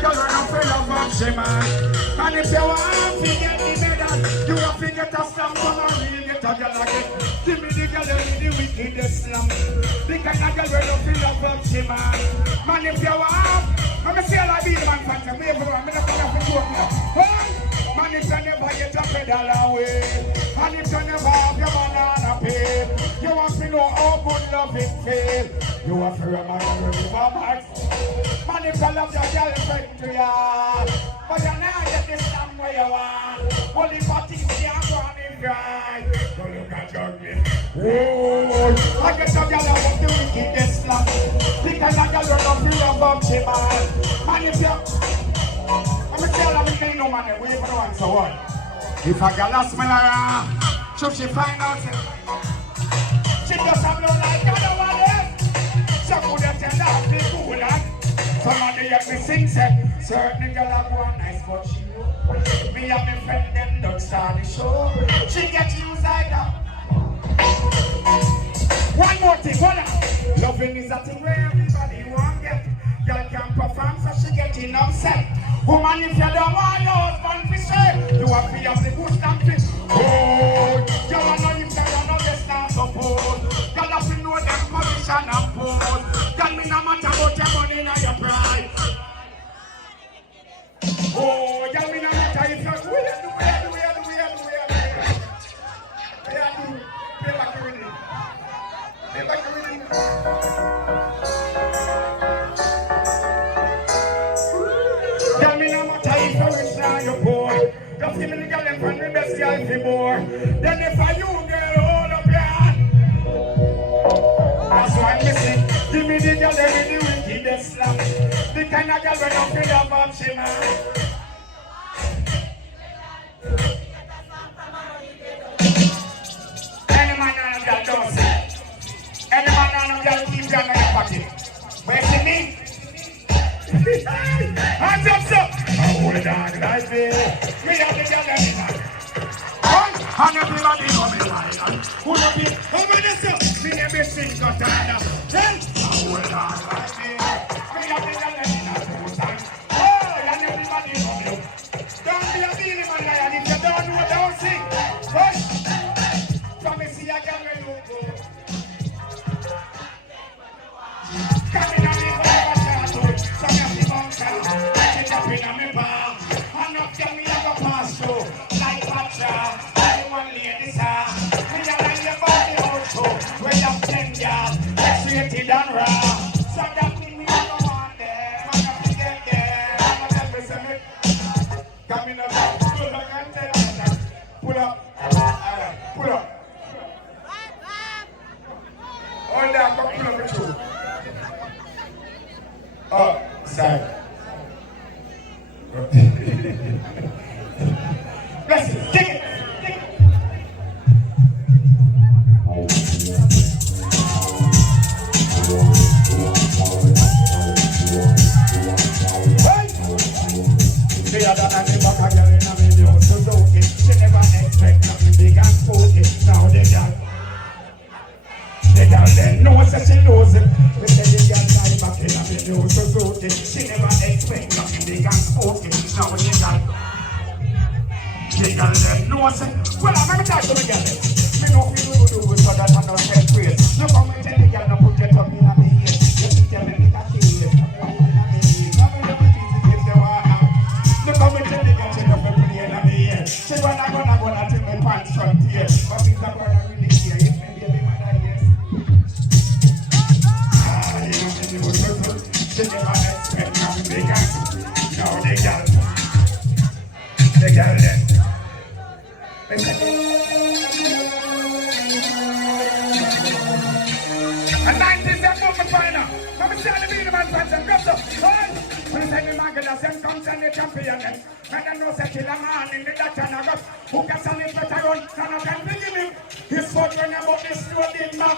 girl when I'm full of action, man. And if you want to get the medal, you have to get a slam from a real get a girl again. Give me the girl with the wickedest slam. The kind of girl when I'm full of action, man. Man, if you want, I'm going to say all I be the man for me, I'm going to come up and work now. Man, if you never get a pedal away, and if you never have your banana pay, you want to know how good love it feel. You want to remember your man. Man, if you love your girlfriend to ya, but you now get this slam where you want. Only for things you are going to cry. Don't look at your girl. Whoa, I get some girl that want the wickedest slam. Because that girl run up in your bumsy, man. Man, if you... I'm going to tell her no man, we even want so what? If a girl has smell her, should she find out? She does have no like other one else. So could you tell her be cool, huh? Somebody hear me sing, say, certain girl have one nice, but she know. Me and my friend, them don't start the show. She gets used like that. One more thing, hold on. Loving is a thing where everybody won't get. Girl can perform, so she getting upset. Woman, if you don't want your husband to say, you have to have the good stamp it. Oh, you don't know if you don't know this now support. You have to know them position and pose. Tell me no matter about your money and your pride. Oh, tell me no matter if you do. Pay back your reading. Pay back your reading. Just give me the girl and find me best girl for more. Then if I you girl, hold up your hand. That's why I'm missing. Give me the girl and the wickedest slam. The kind of girl when I'm feel of she man. Any man on a girl don't say. Any man on a girl keep down in your pocket. Where see me? Hands up, sir! Hold it on, guys, me have the girl in hand. And everybody know me right. Who know me? Over this up, me name is Single Tana. Hold it on, guys, me have the girl in hand. Oh, and everybody know me. Don't be a Beenieman lion if you don't know, don't sing. Right? Come and see a girl when you go. Come in and live forever, childhood. Some of the mountain. Get up in a me bar. And up there me have a pass through. Like Pacha, like one lady sir. Me a like your body also. Where you send ya, X-rated and raw. So that mean me have a one there. Man up to them there. I'm a tell me say me. Come in up, pull up and tell me that. Pull up. Pull up. Hold on, come pull up with you. Oh, sorry. Listen, kick it. The other night, the back of girl in a video, Suzuki. She never expect nothing big and spooky. Now the girl then knows that she knows it. We say the girl back in a video, Suzuki. She never expect nothing big and spooky. Now the girl then knows it. Well, I'm going to talk to the girl. Me know if you do it so that I don't get praise. You come and tell the girl to put your tongue in a me ear. You keep telling me that she is. You come and tell the girl she don't play in a me ear. She gonna take my pants from here. But it's not gonna really hear. It may be a bit mad, yes. She never expect nothing big and now the girl then. And 90s that movement final. Let me see the Beenieman fans and go so. When you say the Magdalene, them comes and the champion. And I know that kill a man in the doctor and I got who can sell it better run. And I can begin him. His foot when about this road in man.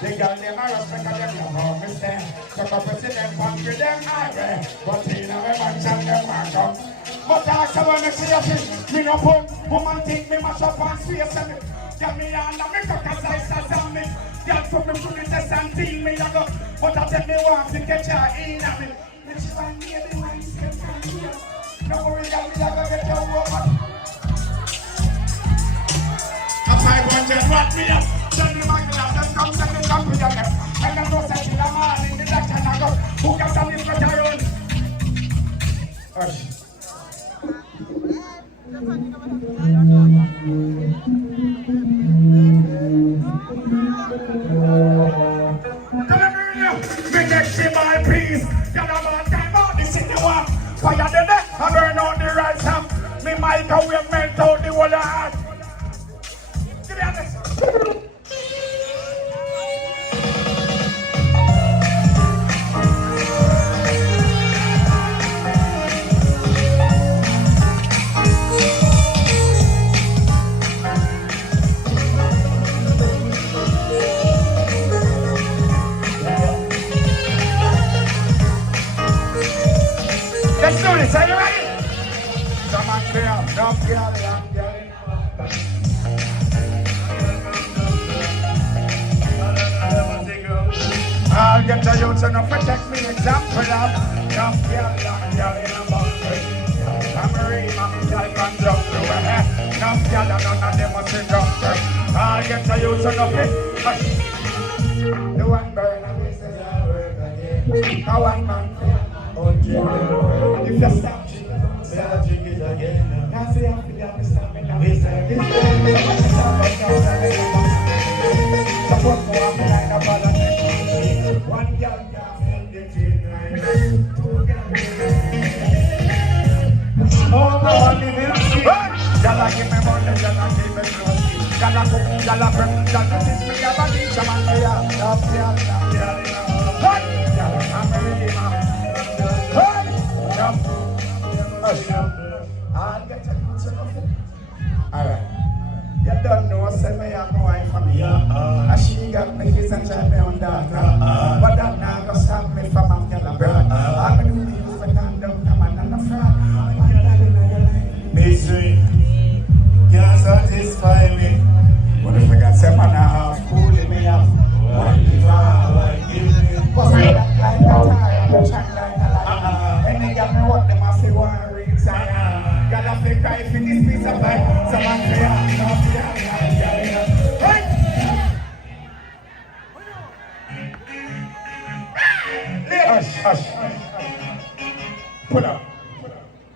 The girl never respect them, you know me say. So come to see them, come to them highway. But in a mansion, them are come. But I say when I see a thing, me no punk. Woman think me mash up and face me. Tell me and me cock as I say me. Girl from me to the test and team me a go. But I tell me want to catch her in a me. Which is why baby wine step from here. No worry, girl, we are gonna get your woman. A 500 watt me up. Send me my glass and come send me some with your neck. And I know that in the morning, the doctor and I go, who can tell me for your own? Hush. Me get she my peace. You know about time out the city walk. Fire the neck and burn out the right ham. Me microwave melt out the whole heart. Give me a this. Let's do this, are you ready? Come on, clear up, don't get out of I'll get the youth enough to take me example of Dump girl, in a bunker. Camarima, girl can jump to a hair. Dump girl, and none of them must be drunker. I'll get the youth enough to the one burn and this is our work again. A one man. If you stop jigging, say I jig it again. Now say I feel like stop it, now it's like this. Support for one line of all the next. One girl can't hold the chain line. Two girls. Oh, no, only will see. Jala give me money, jala give me clothes. Jala cook, jala prep, jala teach me your body. Shaman say ya, love ya, love ya. What? Jala come ready, man. I'll get a good alright. You don't know, say me have no wife from here. And she got me kids and child me on daughter. But that now go stop me from my girl abroad. I'm going to leave for down the man and the fraud. Misery can't satisfy me. But if I got 7.5 cool in me up, what give me? Cause I got like a tire, I'm trying like a light. And they got me what them have to worry inside. Got a fake cry for this piece of pie. Someone say, right? Hush. Pull up.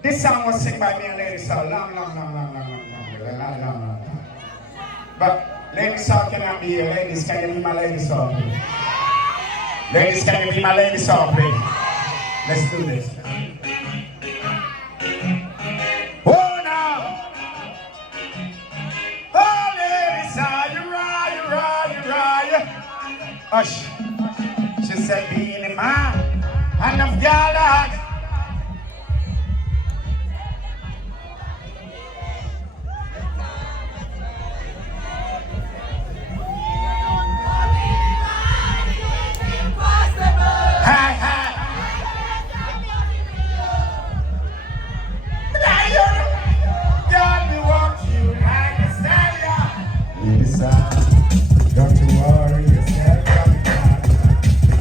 This song was sung by me and Lady Saul. Long. But Lady Saul cannot be here. Ladies, can you be my Lady Saul? Ladies, can you be my Lady Saul, please? Let's do this. Oh, now. Oh, Lady Saul, you ride. Hush. She said, Beenieman, and of Gallagher. Don't you worry yourself,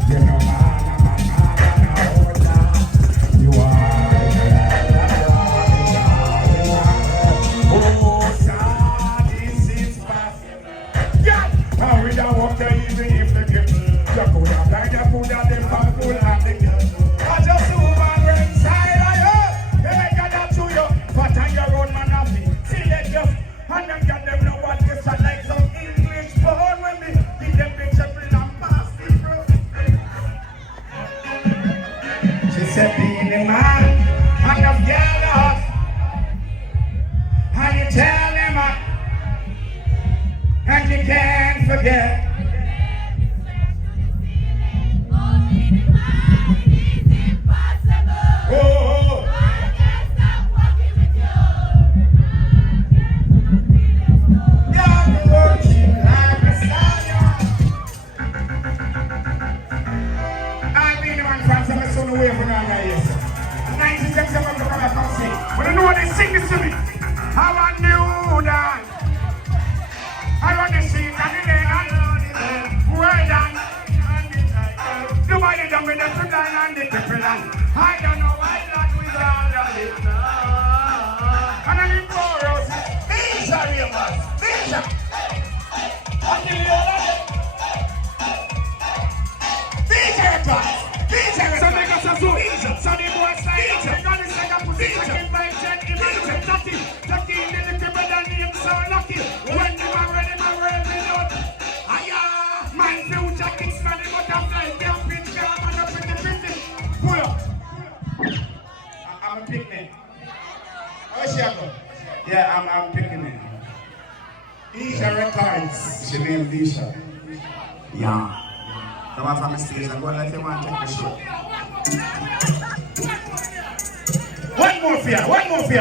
you know, you are oh, God, this is possible. Yeah, how we don't walk the easy if the gift. You could have like the food that they found full and the gift. I just woman went inside of you. They ain't got that to you, but on your own man of it. See, let you, and then get them know what you sound like some English. Yeah, I'm picking it. Isha Records. She named Isha. Yeah. Come on from the stage and go and let him take the show. One more for you, one more for you.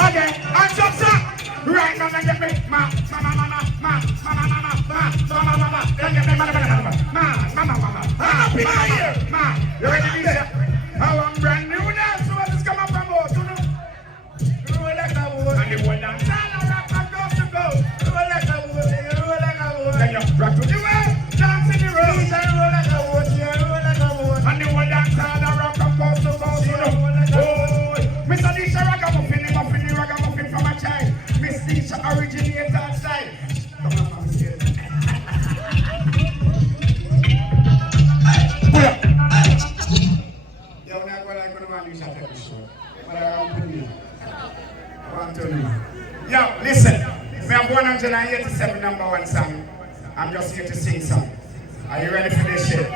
Okay, hands up, sir. Right now, then get me. Ma. Then get me, Ma. You ready to hear? I'm brand new now, so let's come up and go. Roll like a wood. And the one down, rock and go to go. Roll like a wood, roll like a wood. Then you rock to the way, dance in the road. Roll like a wood, roll like a wood. And the one down, rock and go to go. Oh, Mr. Nisha ragamuffin from a child. Miss Nisha originates outside. Come on, Mama, see it. Yo, I'm not going to want Nisha take the show. But I'm putting you. I'm telling you. Yo, listen. Me am born on July 87 #1 song. I'm just here to sing some. Are you ready for this shit?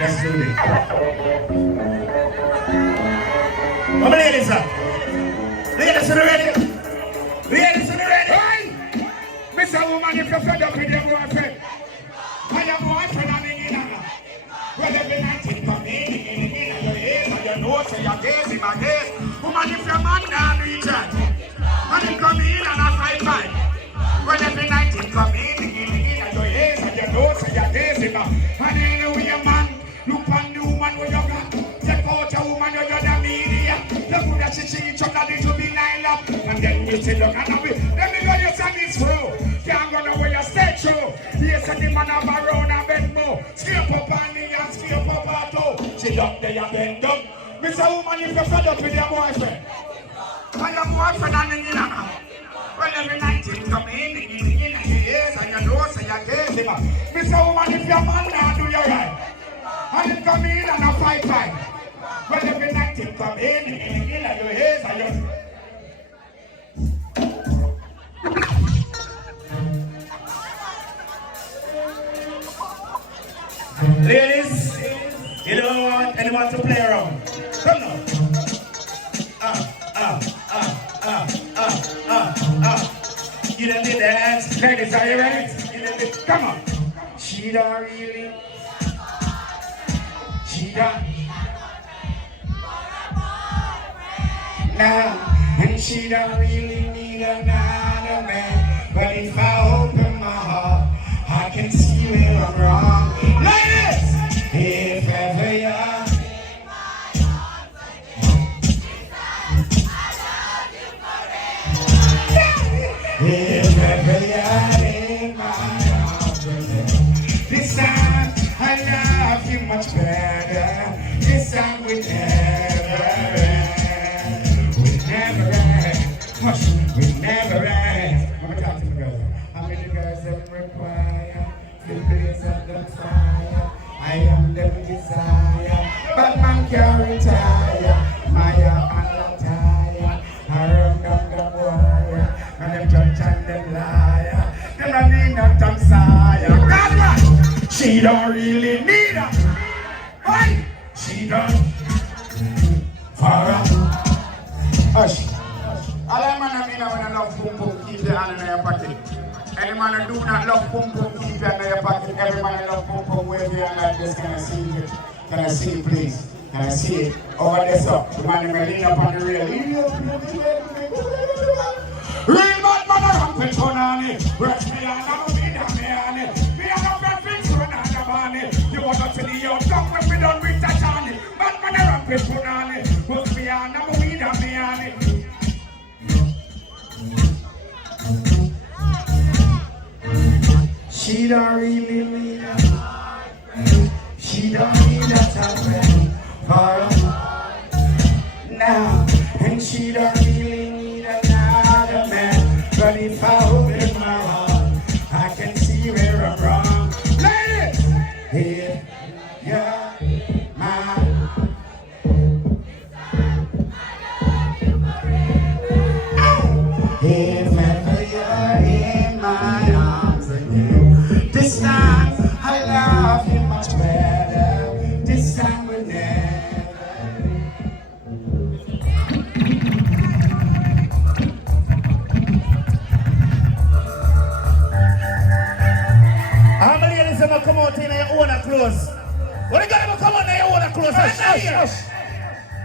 Let's do this. Come on, ladies up. Ladies, are you ready? Ladies, are you ready? Hey! Mr. Woman, if you're fed up with your boyfriend, I am boyfriend and in here. Well, every night it come in your ears, and your nose, and your gaze, in my gaze. Woman, if your man down reach out, and it come in and I fight. Well, every night it come in your ears, and your nose, and your gaze, in my. And anyway, man, look on the woman with your gun. Take out your woman, you're the media. The good that she each other, this will be lined up. And then we say, look, and we, let me know your son is through. Can't go nowhere, you stay true. Yes, and the man have a round and bend more. Scrape up on the and scrape up her toe. She up there and bend down. Mr. Woman, if you're fed up with your boyfriend, and your boyfriend and the inner. Well, every night you come in your ears and your nose and your gaze. Mr. Woman, if your man now do you right, and it come in and a fight. Well, every night you come in your ears and your... Ladies, you don't want anyone to play around. Come now. You don't need the hands. Ladies, are you ready? Come on. She don't really. She don't. Now, and she don't really need another man. But if I open my heart, I can see where I'm wrong. Ladies, if ever you're if ever you're in my arms again, this time I love you much better. This time we never end. We never end. Hush, we never end. I'm gonna talk to the girls. How many girls them require to place at the fire? I am the desire, but man can't retire. Maya and Lataya, I run down the wire. And them judge and them liar. Them a need not some sire. God, right? She don't really need her. Why? She don't. For her. Hush. All I man mean when I love pum pum, keep your hand in your pocket. Any man who do not love pum pum, keep your hand in your pocket. Every man who love pum pum, wave your hand like this. Can I see it? Can I see it, please? Can I see it? Over there, sir. The man who lean up on the rail. Real bad man a rampage on it. Rush me and I'm me down me on it. Me and I'm perfect son and I'm on it. You want to tell the young dog when we done with that on it. Bad man a rampage on it. Rush me and I'm me down me on it. She don't really need a she don't need a friend for her now. And she don't really need another man. But if I open my heart, I can see where I'm wrong. Ladies, if you're my if ever you're in my arms again, this time I love you. much better. This time will never. How many ladies ever come out in your own clothes? What you got to come out in your own clothes?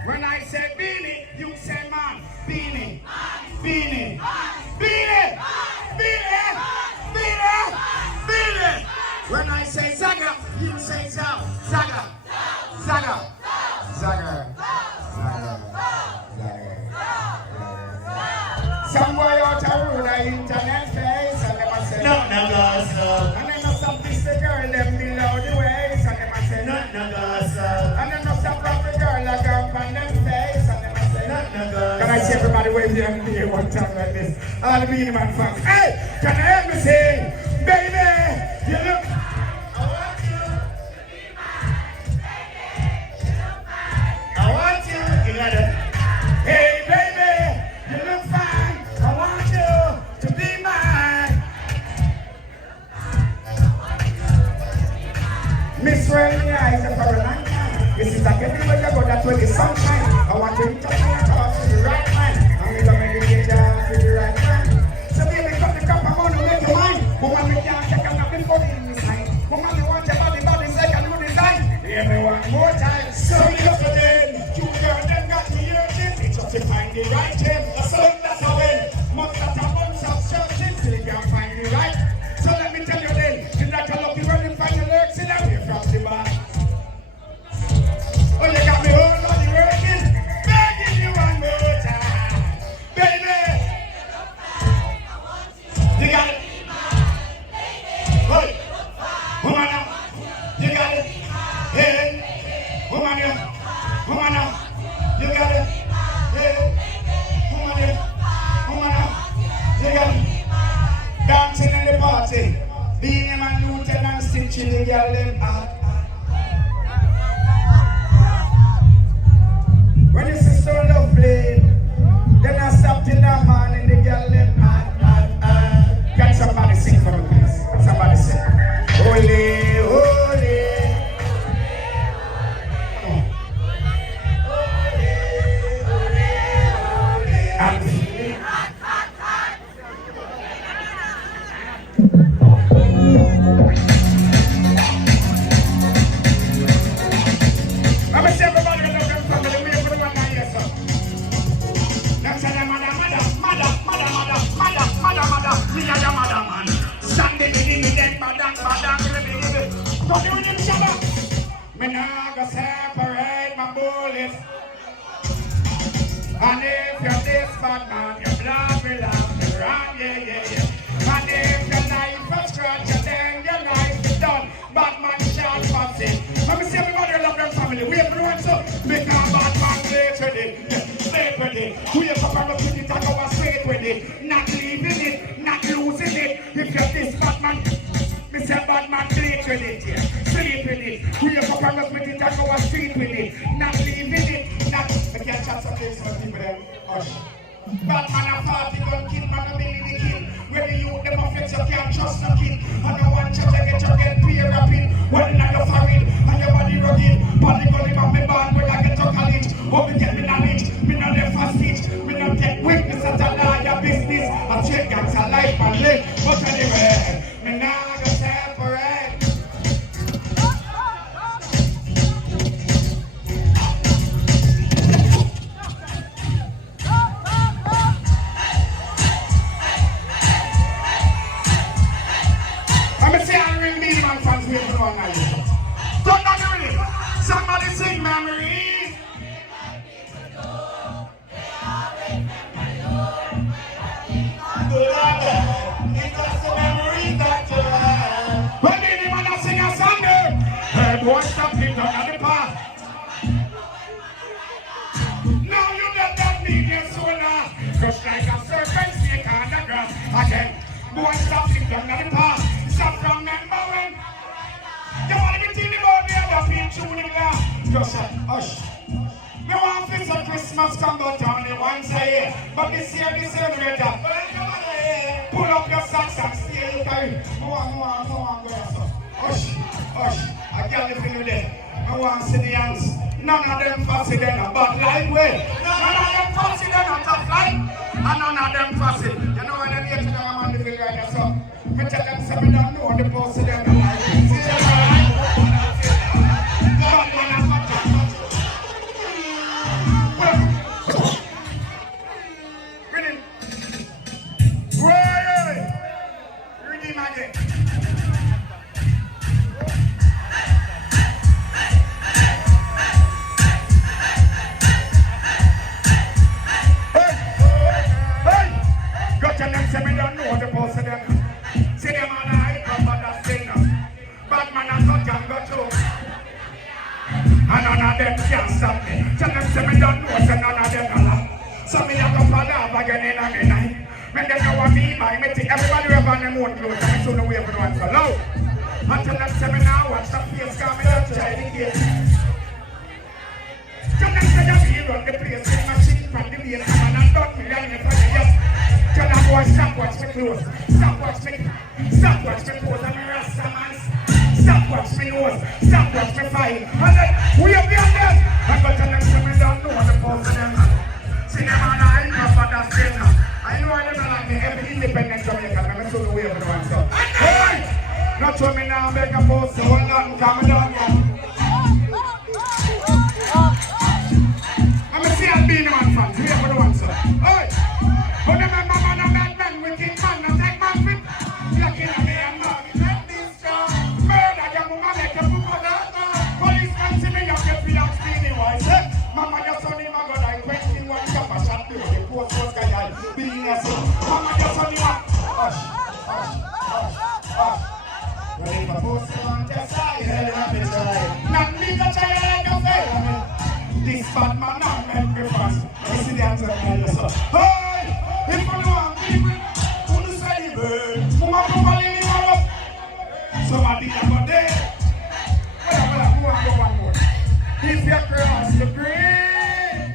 When I say Beenie, you say man. Beenie. Beenie. Beenie. Beenie. Beenie. Beenie. When I say Zaga, you say Zaga. Zaga. Zaga. Zaga. Some boy out of road, the internet face, and them a say no gossip. And then no stop this the girl, them below the waist, and them a say no gossip. And then no stop off the girl, like up on them face, and them a say no gossip. Can I see everybody wave here me one time like this? All the Beenieman fans. Hey, can I hear me sing? Baby, you look. I want you to be mine. Baby, you look fine. I want you. You gotta. Hey, baby, you look fine. I want you to be mine. Miss Rainy eyes and for a long time. This is like everywhere you go, that's where the sun shines. I want you to touch my talk to the right mind. I'm going to make you get down to the right mind. So baby, cut the cup, I'm going to make you mine. Woman, we can't take a nothing for the inside. Woman, you want your body, say, and you design. Hear me one more time. So you look at them. You girl, them got me urgent. It's just to find the right gem. That's a win. Months at a months of searching till you can't find the right. So let me tell you then, you're not a lucky running find your legs in away from the bar. Oh, you got me whole body working, begging you one more time. Baby, you got it. Hey, woman now, you got it. Hey, woman now, woman now, you got it. Hey, woman now, woman now, you got it. Dancing in the party, Beenieman, Lieutenant, stitching the girl them hard. When you see so lovely, then I stop till the morning, the girl them hard. Can somebody sing for me, please? Somebody sing. Holy, holy. I'm feeling hot. I'm going to say everybody love them family. We have the one here, sir. Them say them mother. Me and your mother, man. Sunday, me dead, badang. Don't you need shabba? Me nah go separate my bullets. And if you're this bad man, your blood will have to run, yeah. And if your knife is scratched, then your knife is done. Bad man shall pass it. Let me see everybody love them family. We have the one so because bad man straight with it. We have to look at it and go straight with it. Not leaving it, not losing it. If you're this bad man, me say bad man straight with it, yeah. Straight with it. We have to look at it and go straight with it. Not leaving it, not. I can't chat some things for people there. Hush. Bad man a party gun kid, man a Beenie kid. Where the youth them affect you can't trust no kid. And no one check you get peer rapping. Well now you're foreign and your body rugged. Body gun in my band when I get to college. Hope you get me knowledge. Me not there for speech. Me not get witness at a lawyer business. I check gangs a life and live. But anyway, me nah go separate. Somebody sing memories. Good or bad, it's just a memory that you have. When Beenieman sing a song there, head one stop him down at the path. Now you let that medium sooner, just like a serpent snake on the grass. Again, one stop him down at the path. Stop from remember when. You want to be thinking about the other people tuning now? Just say, hush. Me want to for Christmas come but only once a year. But this year, later. Pull up your socks and stay. More. Hush. I can't feel you there. I want to see the hands. None of them fussy then a bad life way. None of them fussy then a tough life. And none of them fussy. You know when they get to the Mandeville right there, so me tell them say me don't know the boss of them. See them right? God man has got Ready? Ready, Maggie. Say me don't know the boss of them. See them on the hype up on the thing. Bad man and touch and go through. And none of them can stop me. Tell them say me don't know, say none of them can laugh. So me have to fall off again in the night. When them know what me buy, me think everybody have on them own clothes. And me soon away from one so low. Until them say me now watch the face, cause me don't try the game. Tell them say that we run the place, get my shit from the base. And I done me learn it from the yes. Tell them boy, stop watch me close. Stop watch me close. And me rasta man. Stop watch me nose. Stop watch me fire. And then, we up here then. I got tell them say me don't know the boss of them. See them on the hype up on that thing. I know I never like me every independent Jamaican. I'm so away from the one so. Hey! Not show me now make a boss. So hold on, calm down. I'm a see a Beenieman fans. We have the one so. Hey! But remember man a bad man, wicked man, not like man fit. Black in a me and man, let this strong. Murder your mama, make your papa that. Policeman see me, you get free and Beenie, why say? Mama just on him, I got like 21 chopper shot through the post was guy, being a son. Mama just on him, hush. Well, if a post on just I hell up his eye. Not me the child like a fail. This bad man not make me fast. You see the answer to your son. If you want people, who say the bird, who are probably in the world. Somebody have a day. Who are the one more? If you cross the bridge,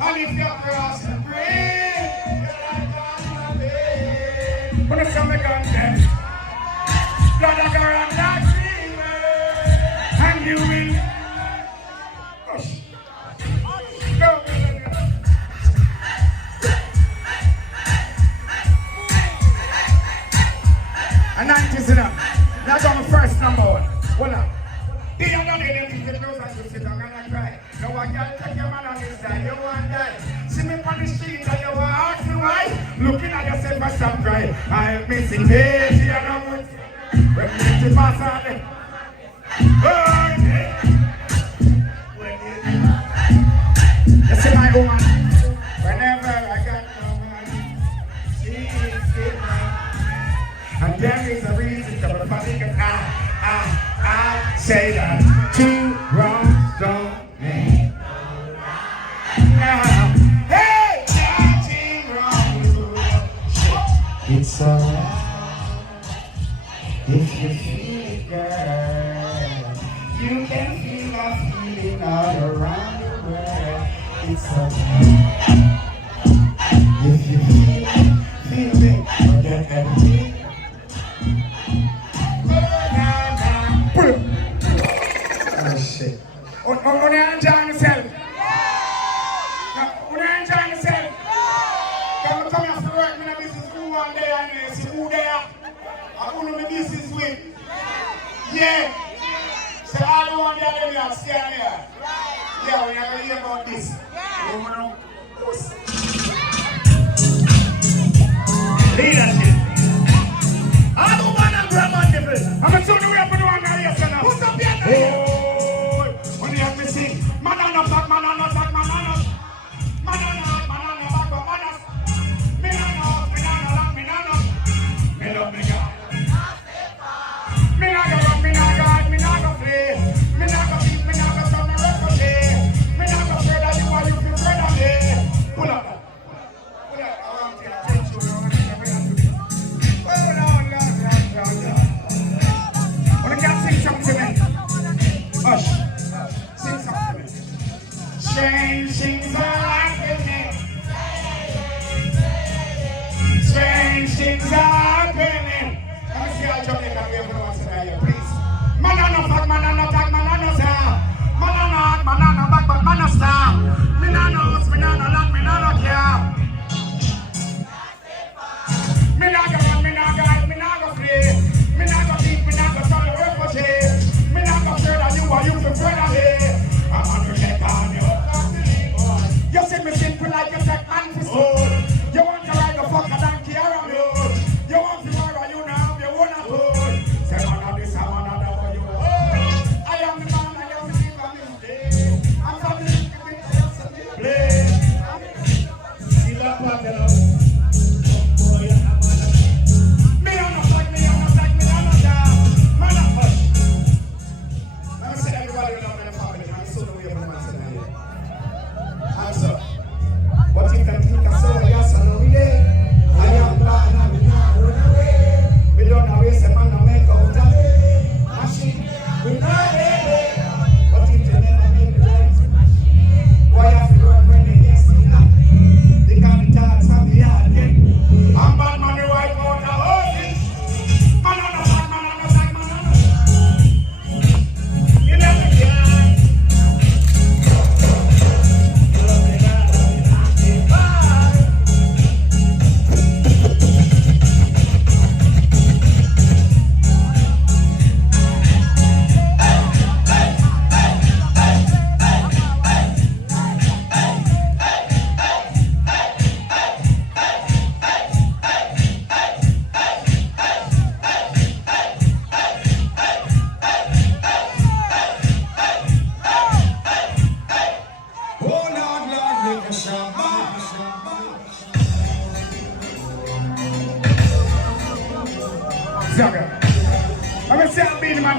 and if you cross the bridge, when the summer gun dead, blood a girl and that river, and you will. Go. And 90s enough. That's on the first number one. Hold on. The other day, they get close and you sit down and I cry. No, I can't take your man on his side. You want that? See me on the street and you want to ask me why? Looking at yourself and stop crying. I'm missing page here and I'm when you pass on it. You see my woman? Whenever I got no money, she's good. And there is a reason to the funny because I say that two wrongs don't make no right. Hey, nothing wrong with you. It's alright if you feel it, girl. You can feel my feeling all around the world. It's alright if you feel it, forget everything. Oh shit. On enjoy yourself. On enjoy yourself. Come here for work, me business who one day and see who there. I couldn't be business with. Yeah. So all the one there they are staying here. Yeah, we never hear about this. Leadership. I don't want to grab Mandeville. I'm a son of a for the one here, son. Who's up here? Oh, when you have to sing, manana, back, manana, back, manana. Manana, back, manana. Minana. Me love me God. Me not go run, me not go, me not go play. Me not go beat, me not go turn the record play. Me not go pray that you are you feel better me. Pull up.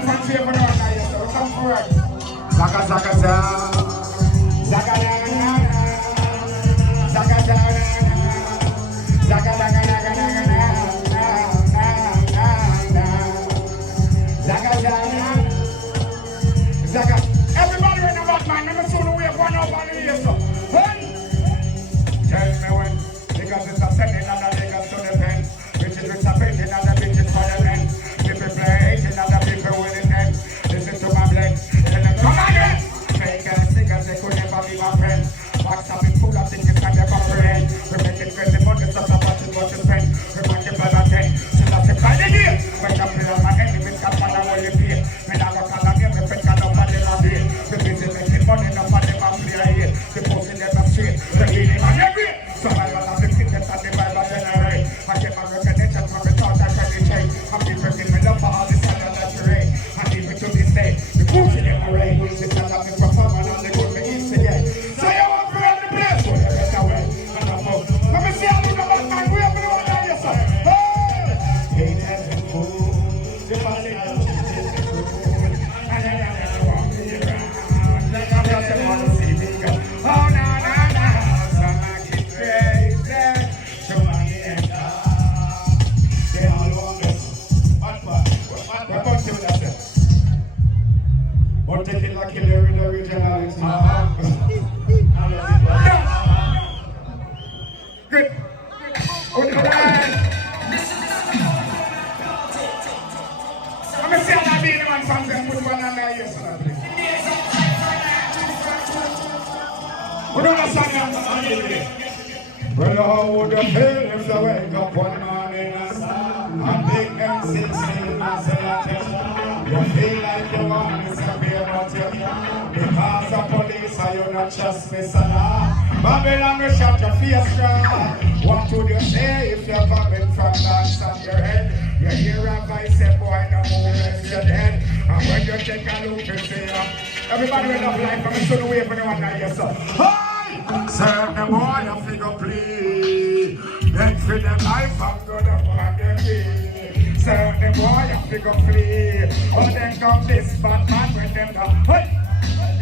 fancy for no one now, so come for it. Zaka zaka za. Zaka na na na. Zaka za na na. Zaka zaka zaka na na na. Zaka za na. Zaka. Everybody in the back, man. Never saw the way of one over here, so. Tell me when. Because it's a sending and the niggas to the pen. Bitches with a painting and the bitches for the men. People play hating and the people with it end. Listen to my blend. Tell them come again. Fake ass niggas, they could never be my friend. Box up in full of things I never friend. We make it crazy money, so I'm watching what you spend. We want it by the 10. So that's it by the year. When I play on my enemies, I'm gonna hold you pay. When I go call again, we pick up nobody love it. We busy making money, nobody man play here. The post in them straight. The healing on every. Survival of the fittest and the Bible generate. I get my recognition from the thought I can change. I'm depressing my love for all this and that terrain. And even to this day, the booty in the rain. It's not that we perform and I'm the good we eat today. So you want to run the place, so you better way. And I'm out. Let me see how you know about man. We have to know yourself. Haters and fools. The body of the fool. And then I walk around. I'm just a want to see me go. Oh, no. Or take it like you're in the originality. Good. I'm going to say that Beenieman fans and put one on there, yes, please. We don't understand. Well, how would you feel if you wake up one morning and big M16 and say you feel like you want to disappear, but you can't because the police are you not just listener. Babylon will shut your face down. What would you say if you're coming from dance on your head? You hear a voice say, boy, no more rest your dead. And when you take a look and say, everybody will love life, I'm going to wait for the one that you saw. Serve the boy, you figure plead. Then for the life, I'm gonna find the key. Serve the boy, you figure flee. But then come this bad man with them down.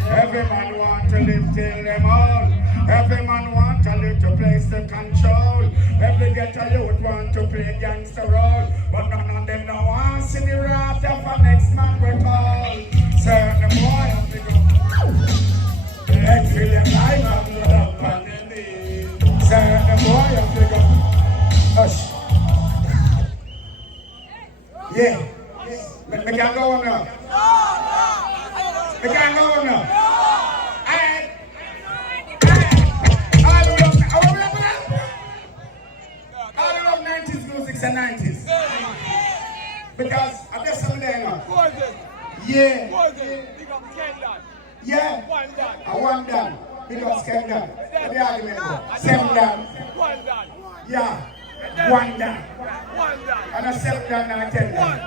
Every man want to live till them all. Every man want a little place to control. Every ghetto youth want to play gangster role. But none of them no want to see the wrath of a next man we call. Serve the boy, you figure. Let's feel them life up on the knee. Serve the boy, you figure. Hush. Yeah. We can't go home now. We can't go home now. All I love 90s music and 90s. Because I guess I'm there now. Yeah. Yeah. I want done. Because Ken done. What the argument go? 7 done. Yeah. 1 done. And a 7 done and a 10 done.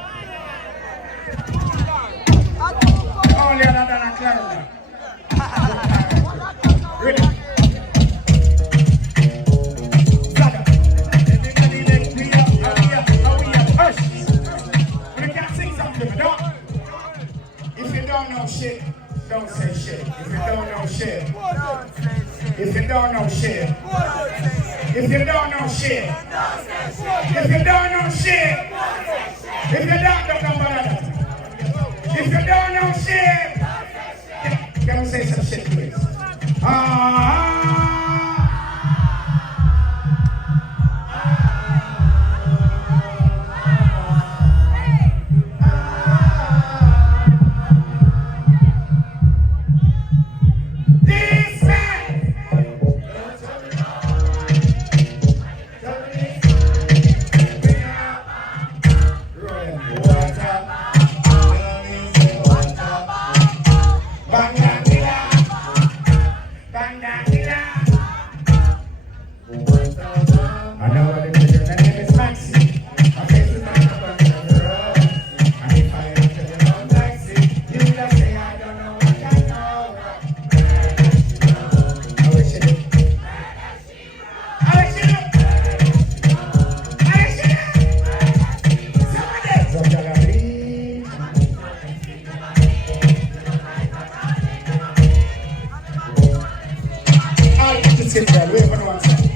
Only another than a clown done. Ready? Zaga. Everybody make me up. Hush. We can't sing something, but don't. If you don't know shit, don't say shit. If you don't know shit. If you don't know shit. If you don't know shit. If you don't know shit. If you don't know that. If you don't know shit. Can we say some shit, please? Bang, bang, Listen, girl, wait for one second.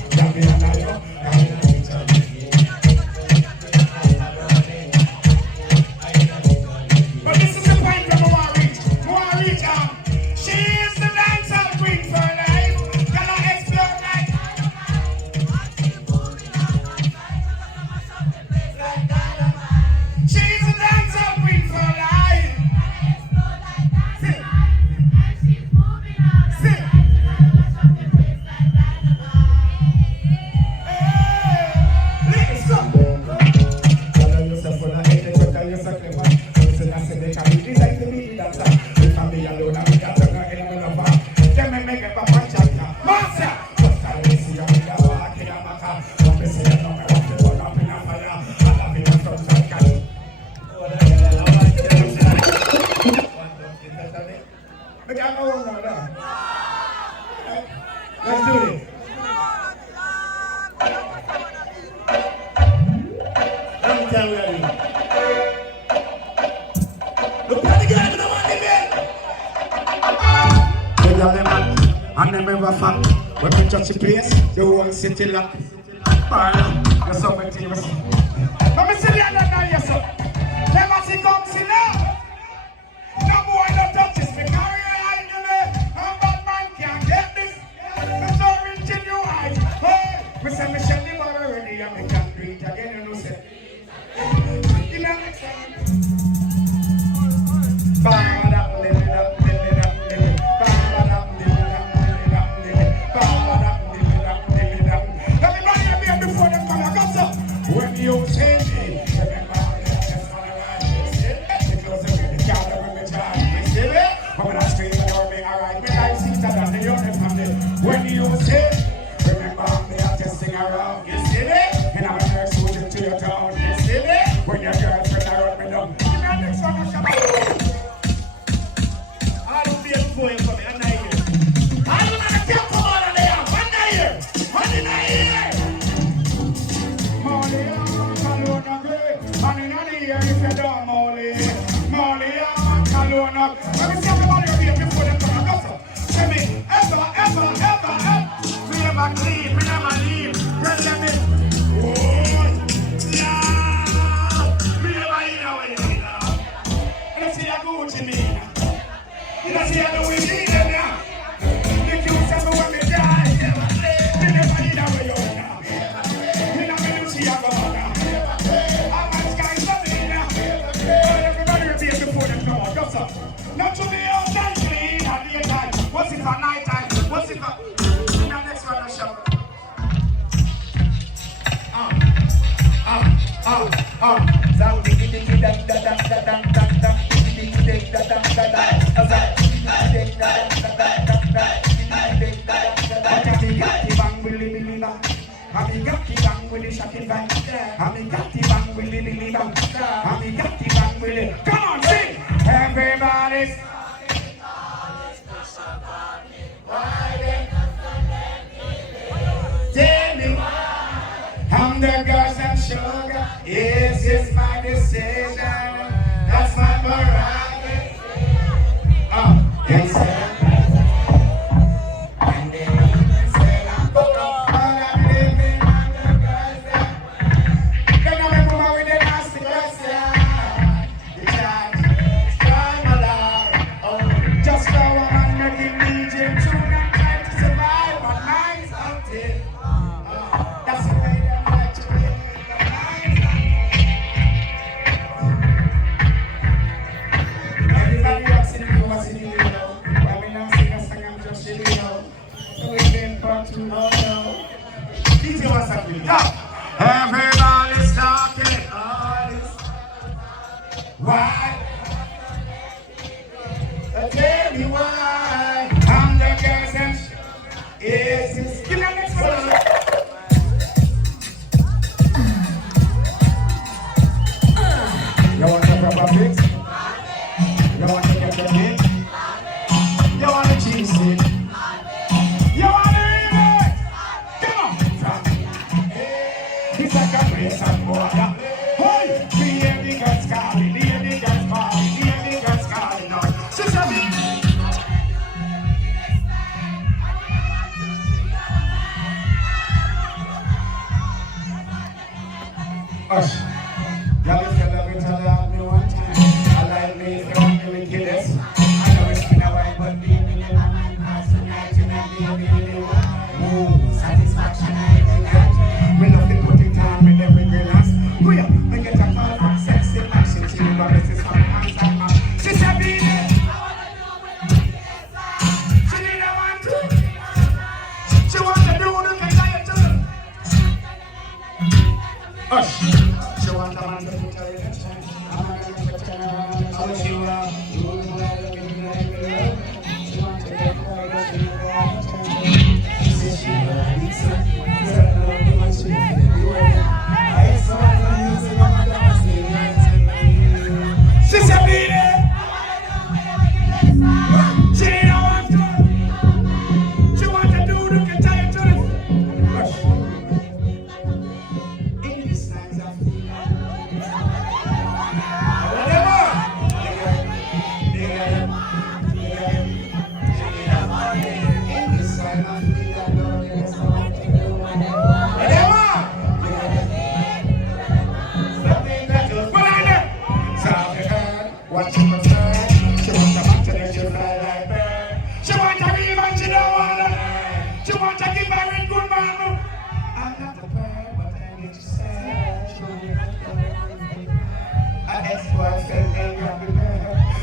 But this is the point that I want to reach. She is the dancehall queen for life. Can I explode like she's a dancehall queen for life. Let's do it. Let me tell you what I mean. Look at the guy, you don't want to be. They got them on, and them ever fat. When we touch the place, the whole city lock. There's so many things. Let me see the other guy, yes, sir. Never see come, see now. No boy, no touches me. Carry your hand, you know. And bad man can't get this. There's no reach in your eyes. Hey, we say me shall live already, and we can't do it again, you know, say. You know, next time. When you say me, remember that's what I want. The closer we the counter when we try. You see me? But when I scream and you're being alright, we like sister that the other family. When you say, remember me, I'm just sing around. You see me? And I'm a nurse who's into your town. You see me? When your girlfriend I run me down. You know next one I shall all the people going for me, I'm not here. All the men can't come out of there. I'm not here. I'm not here. Molly, I'm alone again. I'm in the air if you don't, Molly. Molly, I'm alone again. Let me see everybody here before they come out. Tell me, ever. We never clean, we never leave. Tell me, oh, yeah. We never eat away now. Let's see how good to me. Let's see how we need them now. The kids tell me when we die. We never eat away now. We never do see how go now. How much guys are there now? Everybody will be here before them come out. Just up. Not to be all time clean at the time. What's it for night time? What's it for? Now next one I shall. Come on, sing! Everybody's tell me I'm the girls and sugar. Yes, it's my decision. That's my prerogative. Yes, sir. And then say I'm all I'm living on the girls. Then I remember with the nasty girls. The child, try my love. Oh, just go on making me gym tune and try to survive on nights until. That's the way that I like to live. Everybody else in the room was in the video. When we now sing a song, I'm just chilling, you know. So we came back to know. DJ was a queen. Everybody's talking all this. Why? Tell me why. I'm the girls and yes, it's give me the next one. You want a proper fix? You want to get the hit? You want to cheese it? You want to remix? Come on! It's like a place of water. Hey! The girls calling, the girls calling, the girls calling. Sister me!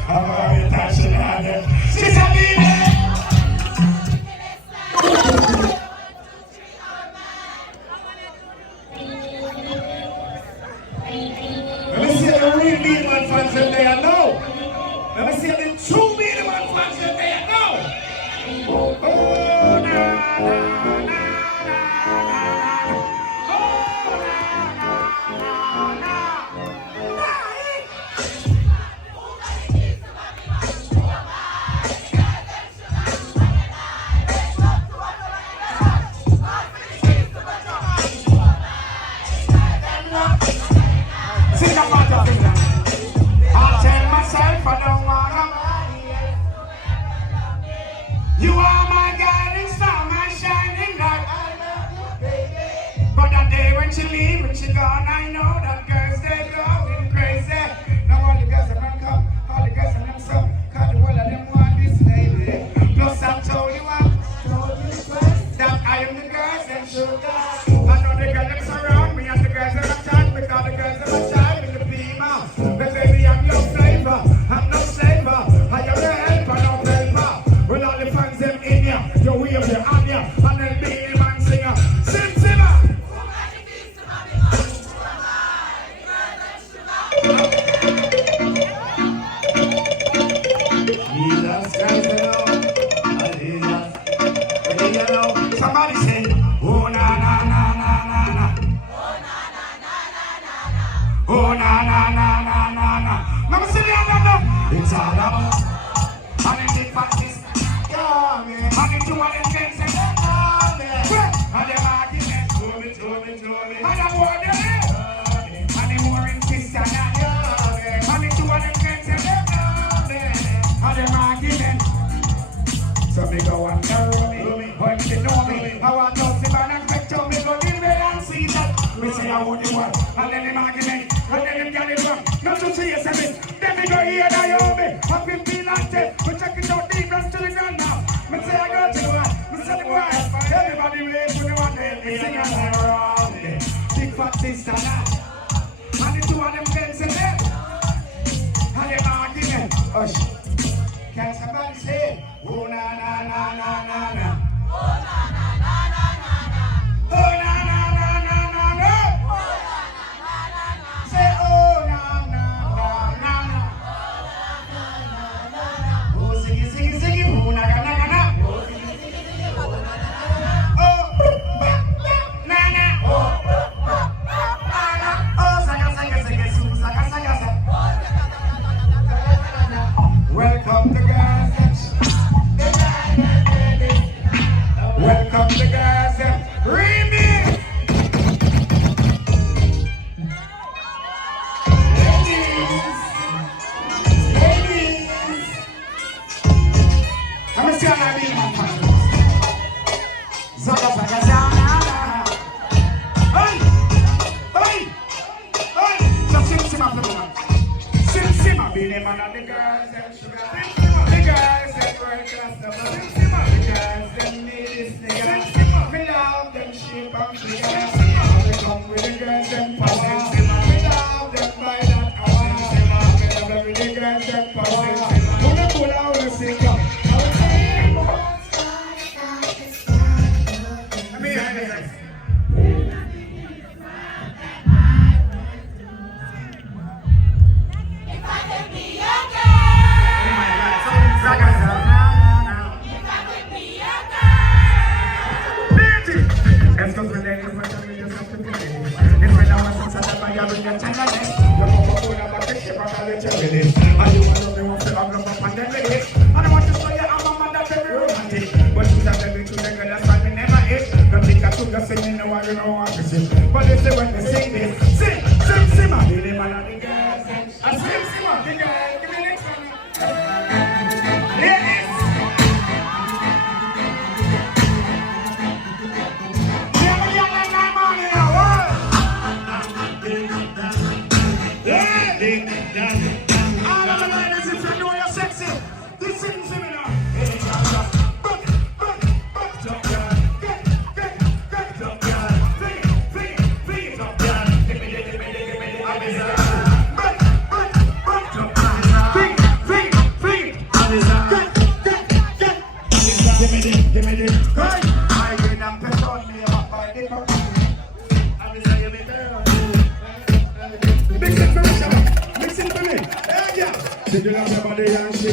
I'm very passionate. Sister Beenie. Let me see the real Beenieman fans in there now. Let me see the true Beenieman fans in there now. Oh, na, na, na, na, na. Oh, na, na, na, na. Sing that part of it. I tell myself I don't wanna. You are my guiding star, my shining light. But that day when she leave, when she gone, I know that girls they going crazy. Now all the girls are gonna come, all the girls are them some, cause the whole of them want this lady. Plus I told you that I am the girls and sugar. I know the girls that surround me and the girls that attack me, because the girls that attack me the Beamer. But baby I'm your flavor, I'm no slaver. I am your helper, no helper. With all the fans them in here, you wave your hand here, and then Beenieman singer. Sim Simmer. Jesus Christ, you know. Somebody say, oh na na na na na na. Oh na na na na na na. Let me see the other now. It's all about. And in the practice, and into what it can say, and the argument, and the word of it, and the more in Christian, and into what it can say, and the argument. So me go and know me, when you know me, I want to see man and picture me, go in there and see that. Me say I want the one, and then the argument, and then them get it wrong. Not to see yourself, then me go here and I owe me. I've been feeling like that, but check it out deep and to the ground now. Me say I go to the one, me say the boy, everybody wait for the one day, me sing and around me. Big fat sister now, and the two of them dancing there, and the argument, hush. Can somebody say, oh na na na na na na. Oh na na na na na na. Oh na na na na na na. Say oh na na na na na. Oh ziggy ziggy ziggy. Oh na na na na. Oh na na. Oh saga saga saga saga saga saga. Welcome to Gaza. Welcome to Gaza. Remix. Ladies. I'm a son of Beenieman. Zaga zaga zaga. Hey, hey, hey. So sim sim up the woman. Sim sim up Beenieman and the girls and sugar. The girls that work class number. The girls that need this nigga. Me love them shape and figure. They come with the girls and power. Me love them by that hour. Me love them with the girls and power. When I pull out the singer, I will say, let me hear this. If I can be your girl. Zaga zaga. If I can be your girl. Excuse me, ladies, but I'm just have to be ladies. If when I was inside the bag, I bring a China neck. You come up with a bag, you back a little bit. And you want to be one for a glove up and then ladies. And I want to show you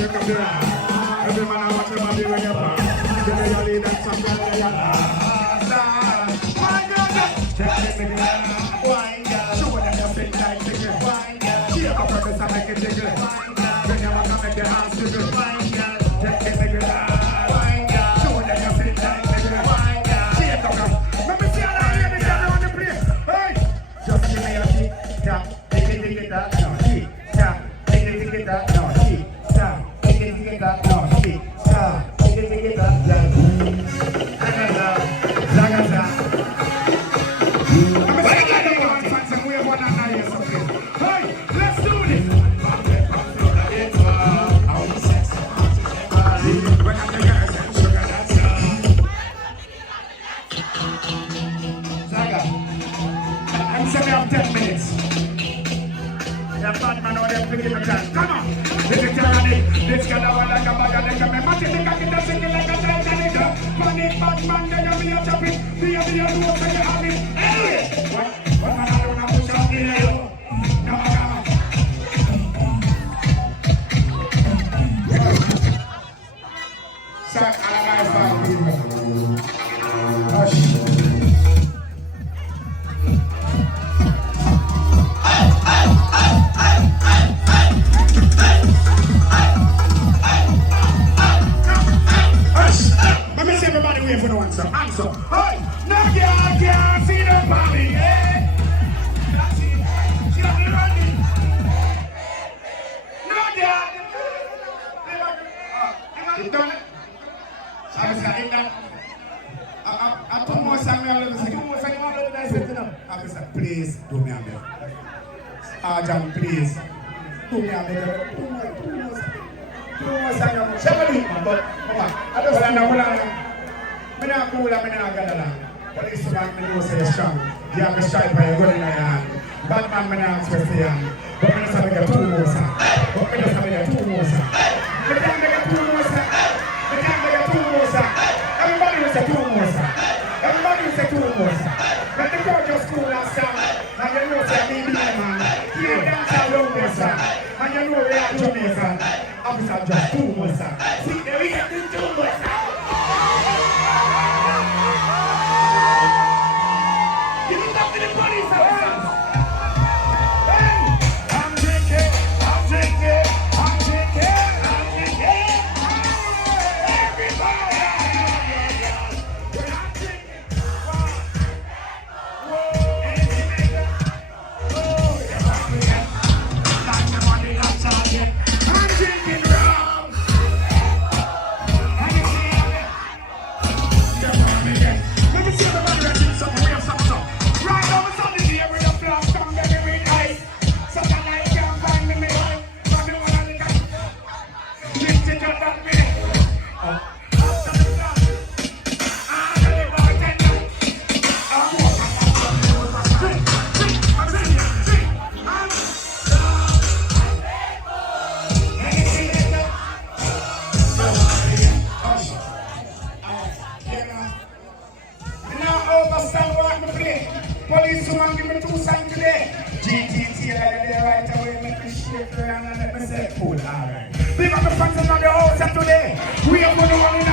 Every man I watch your body when you're back. Give me your lead and some girl when you're my God, take me girl. Wine girl. Show them your big like jiggle. Wine girl. Cheer up on this and make it jiggle. Wine girl. When you want to make your hands jiggle. Wine girl. Take me girl. Wine girl. Show them your big like jiggle. Wine girl. Cheer up on. Let me see how I hear me down on the place. Hey. Just give me your tick tock. Take it, no, tick tock. Take it, no, tick tock. Take it, no, tick tock. Take it, no, hey, let's do this. Zaga, I'm saying we have 10 minutes. You're bad man or they're picking the time. Come on. This is tyranny. This guy that want like a bag and they come and match it. They can't get the single like a Titanic. Panic, bad man, they're going to be a chopping. Be a do what you have it. Hey! What man I don't have to shout in here? No, Sir, I Hush. Let me see everybody wait for the answer. Answer. Hey! No girl can't see the body, yeah! That's it. She got me running. No girl. You done it? I was saying that. I told more Samuel, I said, please do me a bit. John, please. Do me a bit. But I don't know what I'm not cool, I'm not gonna police man, I know say strong. You have to strike by your gun in your hand. Bad man, I ask for you. But I just have to get 2 more, sir. But I just have to get 2 more, sir. I can't get 2 more, sir. I can't get 2 more, sir. Everybody will say 2 more, sir. Everybody will say 2 more, sir. Let the crowd just cool and sound. And you know, say, me, man. You dance around there, sir. And you know, we are Jamaican. Officer, just 2 more, sir. See, there we get 2 more, sir. Give it up to the police, officers. Hey, I'm drinking, I'm drinking, I'm drinking, I'm drinking. Everybody, when I'm drinking, whoa, and Jamaica, oh, you're African, like the money I'm talking. I'm drinking rum. And you see how you're African. Let me see the man that did something, we have some stuff. Right over Sunday here with a flash, come baby with ice. Something like can't find me, me wife. But me wanna lick up. Lift it up that way. After the flash, after the bartender. Drink, I'm saying here, drink. I'm anything like that. Hush. Now overstand what me play. Police woman give me 2 songs today. GTT like they right away make me shake around and let me say cool. Alright. Big up the fans in the house today. We are going to run in